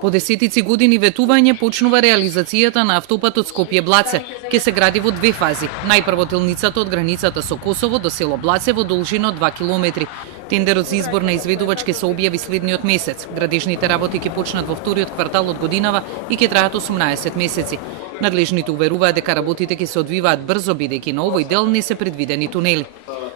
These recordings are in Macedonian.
По десетици години ветување почнува реализацијата на автопатот Скопје-Блаце. Ке се гради во две фази. Најпрво делницата од границата со Косово до село Блаце во должина од 2 километри. Тендерот за избор на изведувач ке се објави следниот месец. Градежните работи ќе почнат во вториот квартал од годинава и ќе траат 18 месеци. Надлежните уверуваат дека работите ќе се одвиваат брзо, бидејќи на овој дел не се предвидени тунели.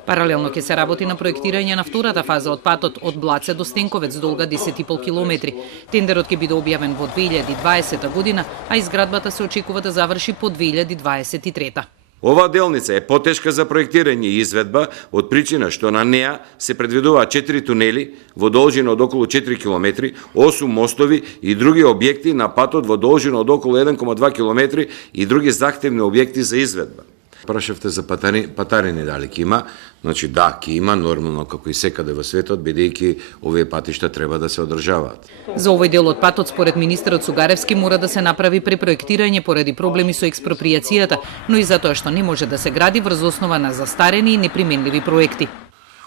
Паралелно ќе се работи на проектирање на втората фаза од патот од Блаце до Стенковец, долга 10,5 километри. Тендерот ќе биде објавен во 2020 година, а изградбата се очекува да заврши по 2023. Ова делница е потешка за проектирање и изведба од причина што на неа се предвидуваат 4 тунели во должина од околу 4 километри, 8 мостови и други објекти на патот во должина од околу 1,2 километри и други захтевни објекти за изведба. Прашавте за патарини дали ќе има? Значи да, ќе има нормално како и секаде во светот, бидејќи овие патишта треба да се одржаваат. За овој дел од патот според министерот Сугаревски мора да се направи препроектирање поради проблеми со експроприацијата, но и затоа што не може да се гради врз основа на застарени и неприменливи проекти.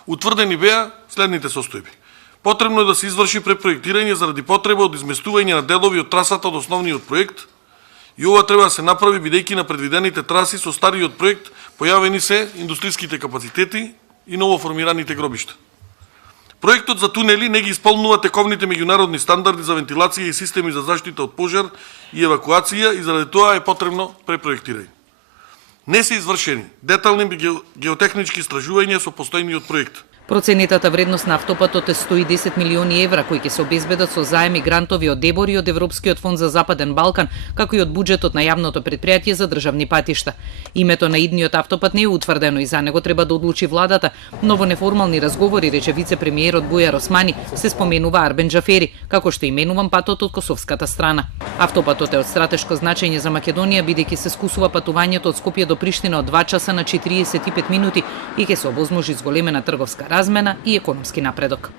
Утврдени беа следните состојби. Потребно е да се изврши препроектирање заради потреба од изместување на делови од трасата од основниот проект. И ова треба да се направи бидејќи на предвидените траси со стариот проект појавени се индустриските капацитети и новоформираните гробишта. Проектот за тунели не ги исполнува тековните меѓународни стандарди за вентилација и системи за заштита од пожар и евакуација и заради тоа е потребно препроектирање. Не се извршени детални геотехнички истражувања со постојниот проект. Проценетата вредност на автопатот е 110 милиони евра, кои ќе се обезбедат со заеми грантови од ЕБОР и од Европскиот фонд за Западен Балкан, како и од буџетот на јавното предпријатие за државни патишта. Името на идниот автопат не е утврдено и за него треба да одлучи владата, но во неформални разговори, рече вице-премиерот Бујар Османи, се споменува Арбен Џафери, како што именуван патот од косовската страна. Автопатот е од стратешко значење за Македонија, бидејќи се скусува патувањето од Скопје до Приштина од 2 часа на 45 минути и ќе се овозможи зголемена трговска размена и економски напредок.